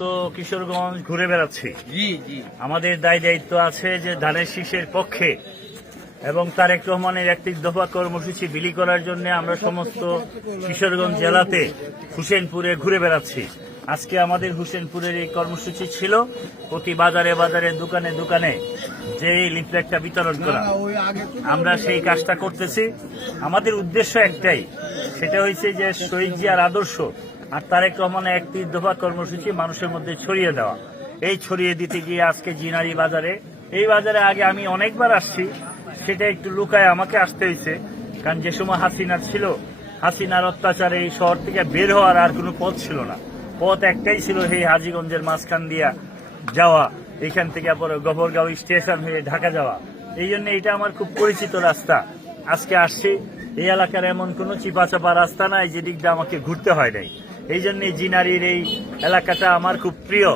তো কিশোরগঞ্জ ঘুরে বেড়াচ্ছি। আমাদের দায় দায়িত্ব আছে যে ধানের শীষের পক্ষে এবং তারেক রহমানের একটি দফা কর্মসূচি বিলি করার জন্য আমরা সমস্ত কিশোরগঞ্জ জেলাতে হুসেনপুরে ঘুরে বেড়াচ্ছি। আজকে আমাদের হুসেনপুরের এই কর্মসূচি ছিল, প্রতি বাজারে বাজারে, দোকানে দোকানে যে লিফলেটটা বিতরণ করা। আমরা সেই কাজটা করতেছি। আমাদের উদ্দেশ্য একটাই, সেটা হয়েছে যে শহীদ জিয়ার আদর্শ আর তারেক রহমানের একটি দফা কর্মসূচি মানুষের মধ্যে ছড়িয়ে দেওয়া। এই ছড়িয়ে দিতে গিয়ে আজকে জিনারি বাজারে, এই বাজারে আগে আমি অনেকবার আসছি, সেটা একটু লুকায় আমাকে আসতে হয়েছে কারণ যে সময় হাসিনা ছিল, হাসিনার অত্যাচারে এই শহর থেকে বের হওয়ার আর কোনো পথ ছিল না। পথ একটাই ছিল সেই হাজিগঞ্জের মাঝখান দিয়া যাওয়া। এখান থেকে পরে গফরগাঁও স্টেশন হয়ে ঢাকা যাওয়া। এই জন্য এটা আমার খুব পরিচিত রাস্তা। আজকে আসছি, এই এলাকার এমন কোনো চিপা চাপা রাস্তা নাই যেদিক দিয়ে আমাকে ঘুরতে হয় নাই। এই জন্যে জিনারির এই এলাকাটা আমার খুব প্রিয়।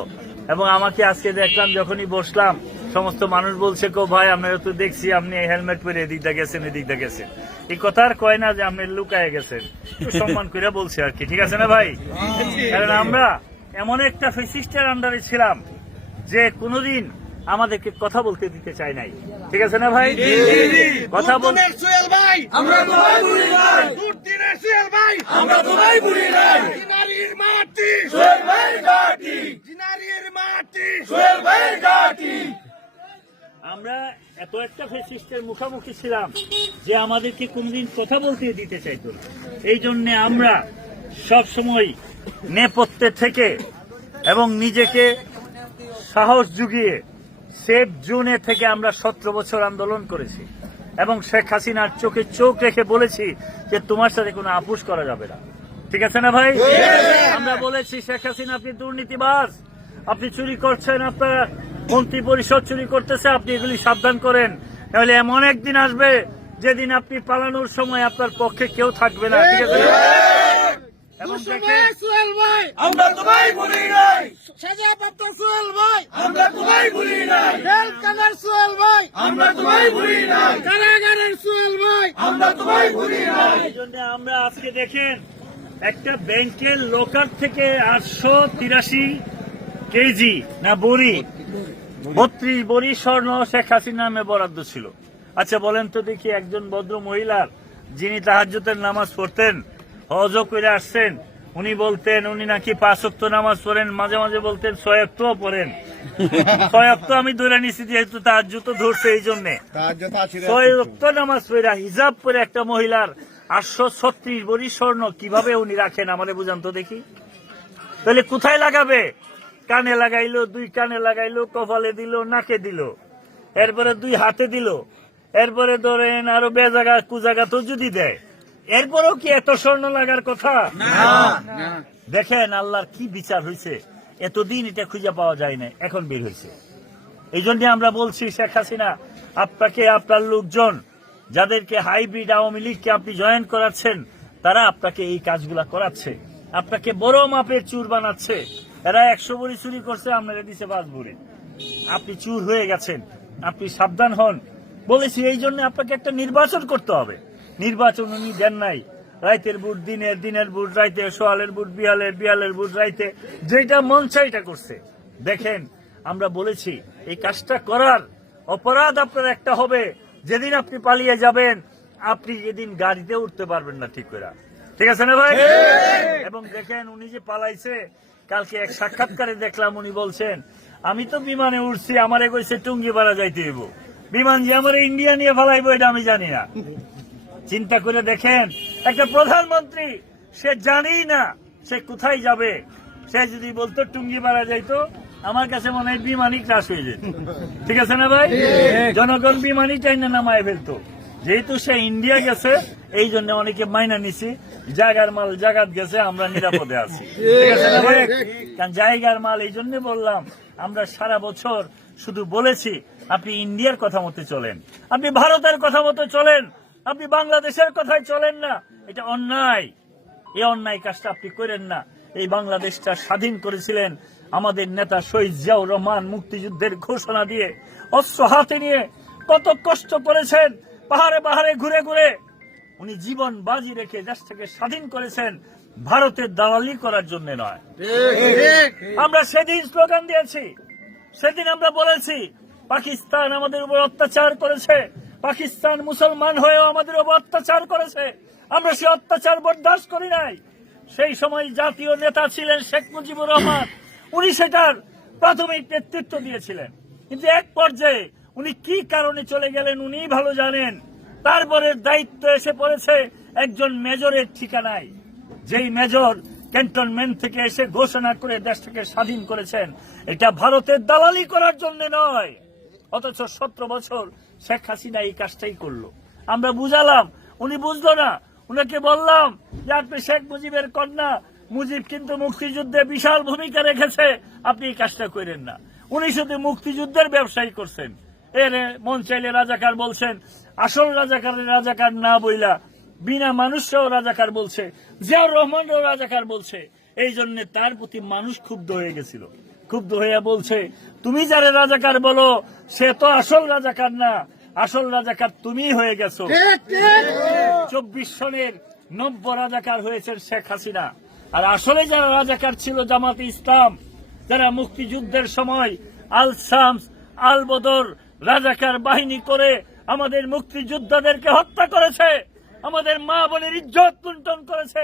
এবং আমাকে আজকে দেখলাম, যখনই বসলাম সমস্ত মানুষ বলছে কো ভাই আপনারা তো দেখছি আপনি হেলমেট পরে এদিক দিয়ে গেছেন এদিক দিয়ে গেছেন। এই কথা আর কয় না যে আপনি লুকায় গেছেন। সম্মান করে বলছে আর কি ঠিক আছে না ভাই? কারণ আমরা এমন একটা ফেসিস্টের আন্ডারে ছিলাম যে কোনোদিন আমাদেরকে কথা বলতে দিতে চায় নাই। ঠিক আছে না ভাই? কথা বল দুর্দিনের সোহেল ভাই। আমরা তোমায় ভুলি নাই। দুর্দিনের সোহেল ভাই। আমরা তোমায় ভুলি নাই। জিনারির মাটি। ভাই জিনারির ভাই আমরা এত একটা ফেসিস্টের মুখোমুখি ছিলাম যে আমাদেরকে কোনদিন কথা বলতে দিতে চাইত না। এই জন্য আমরা সব সময় নেপথ্যে থেকে এবং নিজেকে সাহস জুগিয়ে সেফ জুনে থেকে আমরা সতেরো বছর আন্দোলন করেছি এবং শেখ হাসিনার চোখে চোখ রেখে বলেছি যে তোমার সাথে কোনো আপুস করা যাবে না। ঠিক আছে না ভাই? আমরা বলেছি শেখ হাসিনা আপনি দুর্নীতিবাজ। আপনি চুরি করছেন আপনার মন্ত্রী পরিষদ চুরি করতেছে আপনি এগুলি সাবধান করেন। তাহলে এমন একদিন আসবে যেদিন আপনি পালানোর সময় আপনার পক্ষে কেউ থাকবে না ঠিক আছে? এবং দেখেন সোহেল ভাই। আমরা তোমায় ভুলি নাই। সাজাপ্রাপ্ত সোহেল ভাই। আমরা তোমায় ভুলি নাই। জেল সোহেল ভাই। আমরা তোমায় ভুলি নাই। কারাগারের সোহেল ভাই। আমরা তোমায় ভুলি নাই। আমরা আজকে দেখেন একটা ব্যাংকের লোকার থেকে আটশো তিরাশি কেজি না বড়ি বত্রিশ বড়ি স্বর্ণ শেখ হাসিনা নামে বরাদ্দ ছিল। আচ্ছা বলেন তো দেখি একজন ভদ্র মহিলার যিনি তাহাজ্জুদের নামাজ পড়তেন হজ করে আসছেন উনি বলতেন উনি নাকি পাঁচক্ত নামাজ পড়েন মাঝে মাঝে বলতেন ছয়ক্ত পড়েন। ছয়ক্ত আমি ধরে নিছি যেহেতু তাহাজ্জুদ তো ধরছে এই জন্যে। ছয় নামাজ পড়া হিজাব পরে একটা মহিলার আটশো ছত্রিশ বড়ি স্বর্ণ কীভাবে উনি রাখেন আমাদের বুঝান তো দেখি। তাহলে কোথায় লাগাবে? কানে লাগাইলো দুই কানে লাগাইলো কপালে দিল নাকে দিল। এরপরে দুই হাতে দিল। এরপরে ধরেন আরও বেজাগা কুজাগা তো যদি দেয়। এরপরেও কি এত স্বর্ণ লাগার কথা? দেখেন আল্লাহর কি বিচার হয়েছে এতদিন এটা খুঁজে পাওয়া যায় না এখন বের হয়েছে এই জন্য আমরা বলছি শেখ হাসিনা আপনাকে আপনার লোকজন যাদেরকে হাইব্রিড আওয়ামী লীগকে আপনি জয়েন করাচ্ছেন তারা আপনাকে এই কাজগুলা করাচ্ছে। আপনাকে বড় মাপের চুর বানাচ্ছে। এরা একশো বড়ি চুরি করছে আপনারা দিছে পাঁচ বড়ি। আপনি চুর হয়ে গেছেন আপনি সাবধান হন। বলেছি এই জন্য আপনাকে একটা নির্বাচন করতে হবে। নির্বাচন উনি দেন নাই। রাইতের বুট দিনের দিনের বুট রাইতে সোয়ালের বুট বিয়ালের বিয়ালের বুট রাইতে যেটা মন চাইটা করছে। দেখেন আমরা বলেছি এই কাজটা করার অপরাধ আপনার একটা হবে। যেদিন আপনি পালিয়ে যাবেন আপনি যেদিন গাড়িতে উঠতে পারবেন না ঠিক করে ঠিক আছে না ভাই? এবং দেখেন উনি যে পালাইছে কালকে এক সাক্ষাৎকারে দেখলাম উনি বলছেন, আমি তো বিমানে উঠছি, আমারে কইছে টুঙ্গি পাড়া যাইতে হইব। বিমান যে আমার ইন্ডিয়া নিয়ে ফালাইবো, এটা আমি জানি না। চিন্তা করে দেখেন, একটা প্রধানমন্ত্রী, সে জানেই না সে কোথায় যাবে। সে যদি বলতো টুঙ্গি মারা যাইতো, আমার কাছে মনে হয় বিমানই ক্রাশ হয়ে যেত। ঠিক আছে না ভাই? জনগণ বিমানই চাই না নামায় ফেলতো। যেহেতু সে ইন্ডিয়া গেছে, এই জন্য অনেকে মাইনা নিছি। জায়গার মাল জাগাত গেছে, আমরা নিরাপদে আছি। কারণ জায়গার মাল এই জন্য বললাম, আমরা সারা বছর শুধু বলেছি, আপনি ইন্ডিয়ার কথা মতো চলেন। আপনি ভারতের কথা মতো চলেন, আপনি বাংলাদেশের কথায় চলেন না। এটা অন্যায়। এই অন্যায় কাজটা আপনি করেন না। এই বাংলাদেশটা স্বাধীন করেছিলেন আমাদের নেতা শহীদ জিয়াউর রহমান মুক্তিযুদ্ধের ঘোষণা দিয়ে, অস্ত্র হাতে নিয়ে কত কষ্ট করেছেন, পাহাড়ে পাহাড়ে ঘুরে ঘুরে। উনি জীবন বাজি রেখে দেশটাকে স্বাধীন করেছেন ভারতের দালালি করার জন্য নয়। আমরা সেদিন স্লোগান দিয়েছি। সেদিন আমরা বলেছি, পাকিস্তান আমাদের উপর অত্যাচার করেছে। পাকিস্তান মুসলমান হয়েও আমাদের উপর অত্যাচার করেছে। আমরা সে অত্যাচার বরদাস্ত করি নাই। সেই সময় জাতীয় নেতা ছিলেন শেখ মুজিবুর রহমান। উনি সেটার প্রাথমিক নেতৃত্ব দিয়েছিলেন। কিন্তু এক পর্যায়ে উনি কি কারণে চলে গেলেন উনি ভালো জানেন। তারপরে দায়িত্ব এসে পড়েছে একজন মেজরের ঠিকানায়। যেই মেজর ক্যান্টনমেন্ট থেকে এসে ঘোষণা করে দেশটাকে স্বাধীন করেছেন। এটা ভারতের দালালি করার জন্য নয়, অথচ সতেরো বছর শেখ হাসিনা এই কাজটাই করল। আমরা বুঝালাম, উনি বুঝলো না। উনাকে বললাম, যে আপনি শেখ মুজিবের কন্যা। মুজিব কিন্তু মুক্তিযুদ্ধে বিশাল ভূমিকা রেখেছে। আপনি এই কাজটা করেন না। উনি শুধু মুক্তিযুদ্ধের ব্যবসায়ী করছেন। এর মন চাইলে রাজাকার বলছেন আসল রাজাকারের রাজাকার না বইলা বিনা মানুষরাও রাজাকার বলছে জিয়াউর রহমানরাও রাজাকার বলছে। এই জন্য তার প্রতি মানুষ ক্ষুব্ধ হয়ে গেছিল। ক্ষুব্ধ হইয়া বলছে তুমি যারা রাজাকার বলো সে তো আসল রাজাকার না। আসল রাজাকার তুমি হয়ে গেছো। চব্বিশ সনের নব্য রাজাকার হয়েছেন শেখ হাসিনা। আর আসলে যারা রাজাকার ছিল জামাতে ইসলাম যারা মুক্তিযুদ্ধের সময় আল শামস আল বদর রাজাকার বাহিনী করে আমাদের মুক্তিযোদ্ধাদেরকে হত্যা করেছে। আমাদের মা বোনের ইজ্জত লুণ্ঠন করেছে।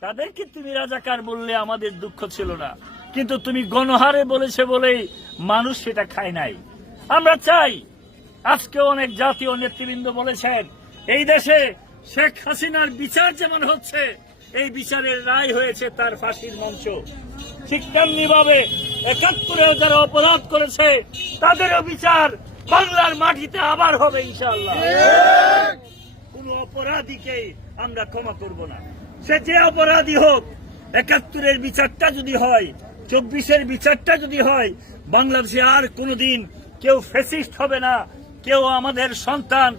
তাদেরকে তুমি রাজাকার বললে আমাদের দুঃখ ছিল না। কিন্তু তুমি গণহারে বলেছে বলেই মানুষ সেটা খায় নাই। আমরা চাই আজকে অনেক জাতীয় নেতৃবৃন্দ বলেছেন, এই দেশে শেখ হাসিনার বিচার যেমন হচ্ছে, এই বিচারের রায় হয়েছে তার ফাঁসির মঞ্চ। ঠিক তেমনি ভাবে একাত্তরেও যারা অপরাধ করেছে, তাদেরও বিচার বাংলার মাটিতে আবার হবে কোন অপরাধীকে আমরা ক্ষমা করব না। সে যে অপরাধী হোক, একাত্তরের বিচারটা যদি হয়, চব্বিশের বিচারটা যদি হয়, বাংলাদেশে আর কোনোদিন কেউ ফেসিস্ট হবে না, কেউ আমাদের সন্তান